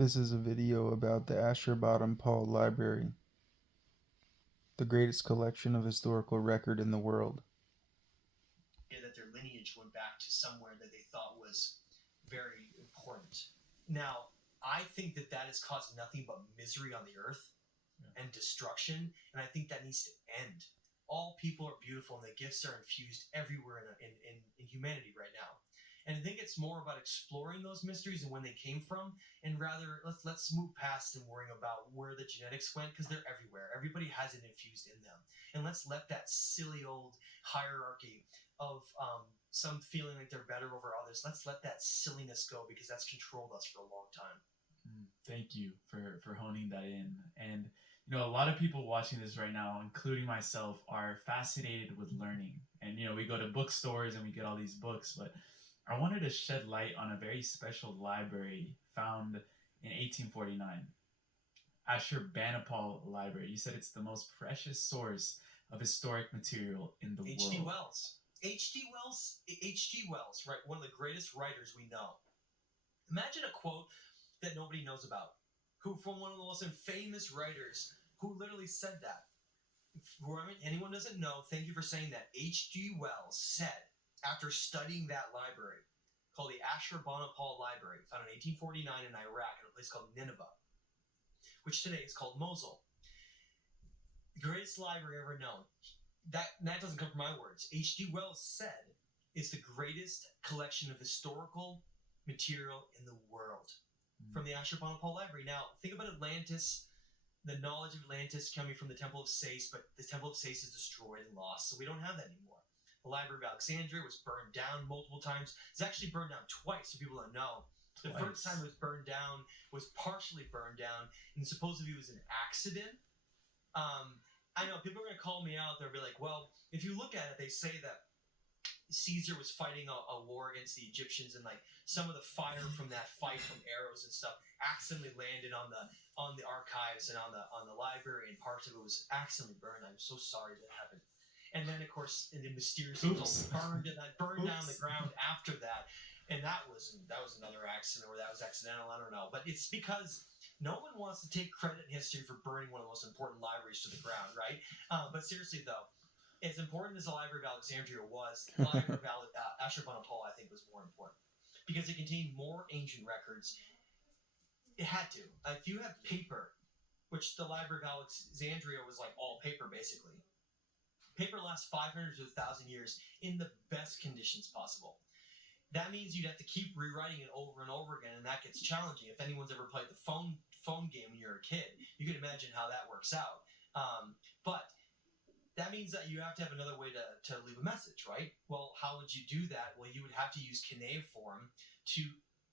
This is a video about the Ashurbanipal Library, the greatest collection of historical record in the world. That their lineage went back to somewhere that they thought was very important. Now, I think that that has caused nothing but misery on the earth and destruction, and I think that needs to end. All people are beautiful, and the gifts are infused everywhere in humanity right now. And I think it's more about exploring those mysteries and when they came from, and rather let's move past and worrying about where the genetics went because they're everywhere. Everybody has it infused in them, and let's let that silly old hierarchy of some feeling like they're better over others. Let's let that silliness go because that's controlled us for a long time. Thank you for honing that in. And a lot of people watching this right now, including myself, are fascinated with learning. And we go to bookstores and we get all these books, but I wanted to shed light on a very special library found in 1849. Ashurbanipal Library. You said it's the most precious source of historic material in the H.G. world. Wells. H.G. Wells, right? One of the greatest writers we know. Imagine a quote that nobody knows about, who from one of the most famous writers who literally said that. For anyone doesn't know, thank you for saying that. H.G. Wells said, after studying that library, called the Ashurbanipal Library, found in 1849 in Iraq in a place called Nineveh, which today is called Mosul. The greatest library ever known. That doesn't come from my words. H.G. Wells said it's the greatest collection of historical material in the world from the Ashurbanipal Library. Now, think about Atlantis, the knowledge of Atlantis coming from the Temple of Sais, but the Temple of Sais is destroyed and lost, so we don't have that anymore. The Library of Alexandria was burned down multiple times. It's actually burned down twice, so people don't know. The first time it was burned down was partially burned down, and supposedly it was an accident. I know people are going to call me out. They'll be like, well, if you look at it, they say that Caesar was fighting a war against the Egyptians, and like some of the fire from that fight from arrows and stuff accidentally landed on the archives and on the library, and parts of it was accidentally burned. I'm so sorry that happened. And then, of course, the mysterious results burned down the ground after that, and that was another accident, or that was accidental. I don't know, but it's because no one wants to take credit in history for burning one of the most important libraries to the ground, right? But seriously, though, as important as the Library of Alexandria was, the Library of Ashurbanipal, I think, was more important because it contained more ancient records. It had to. If you have paper, which the Library of Alexandria was like all paper, basically. Paper lasts 500 to 1,000 years in the best conditions possible. That means you'd have to keep rewriting it over and over again, and that gets challenging. If anyone's ever played the phone game when you're a kid, you can imagine how that works out. But that means that you have to have another way to leave a message, right? Well, how would you do that? Well, you would have to use cuneiform to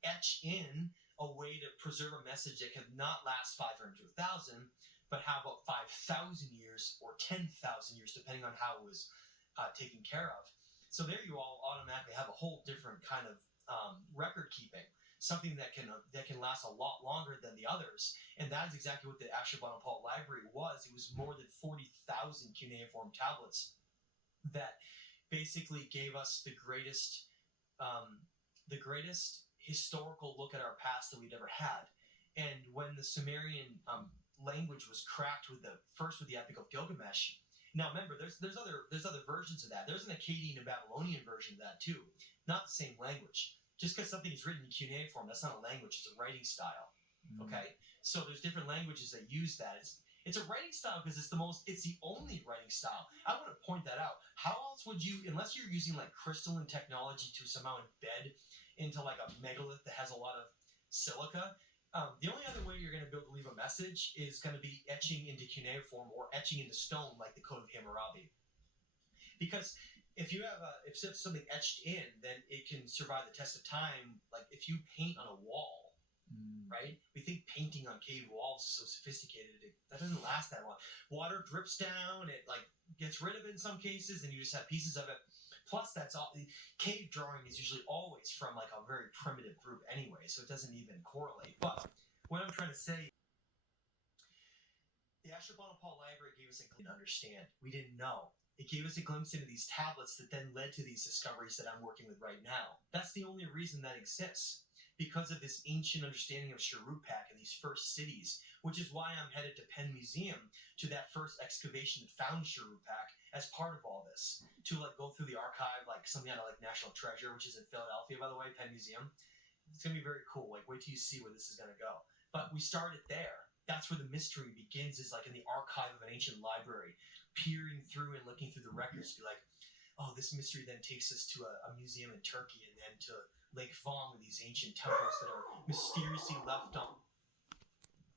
etch in a way to preserve a message that could not last 500 to 1,000, but how about 5,000 years or 10,000 years, depending on how it was taken care of. So there you all automatically have a whole different kind of record keeping, something that can last a lot longer than the others. And that is exactly what the Ashurbanipal Library was. It was more than 40,000 cuneiform tablets that basically gave us the greatest historical look at our past that we'd ever had. And when the Sumerian language was cracked with the Epic of Gilgamesh. Now remember, there's other versions of that. There's an Akkadian and Babylonian version of that too. Not the same language. Just because something is written in cuneiform, that's not a language, it's a writing style. Okay? So there's different languages that use that. It's a writing style because it's the only writing style. I want to point that out. How else would you, unless you're using like crystalline technology to somehow embed into like a megalith that has a lot of silica, the only other way you're going to be able to leave a message is going to be etching into cuneiform or etching into stone like the Code of Hammurabi. Because if something etched in, then it can survive the test of time. Like if you paint on a wall, right? We think painting on cave walls is so sophisticated. That doesn't last that long. Water drips down. It like gets rid of it in some cases, and you just have pieces of it. Plus, that's all. Cave drawing is usually always from like a very primitive group anyway, so it doesn't even correlate. But what I'm trying to say, the Ashurbanipal Library gave us a glimpse to understand. We didn't know. It gave us a glimpse into these tablets that then led to these discoveries that I'm working with right now. That's the only reason that exists. because of this ancient understanding of Shuruppak and these first cities, which is why I'm headed to Penn Museum to that first excavation that found Shuruppak as part of all this, to like go through the archive, like something out of like National Treasure, which is in Philadelphia, by the way, Penn Museum. It's gonna be very cool. Like, wait till you see where this is gonna go. But we started there. That's where the mystery begins, is like in the archive of an ancient library, peering through and looking through the records to be like, oh, this mystery then takes us to a museum in Turkey and then to Lake Fong, these ancient temples that are mysteriously left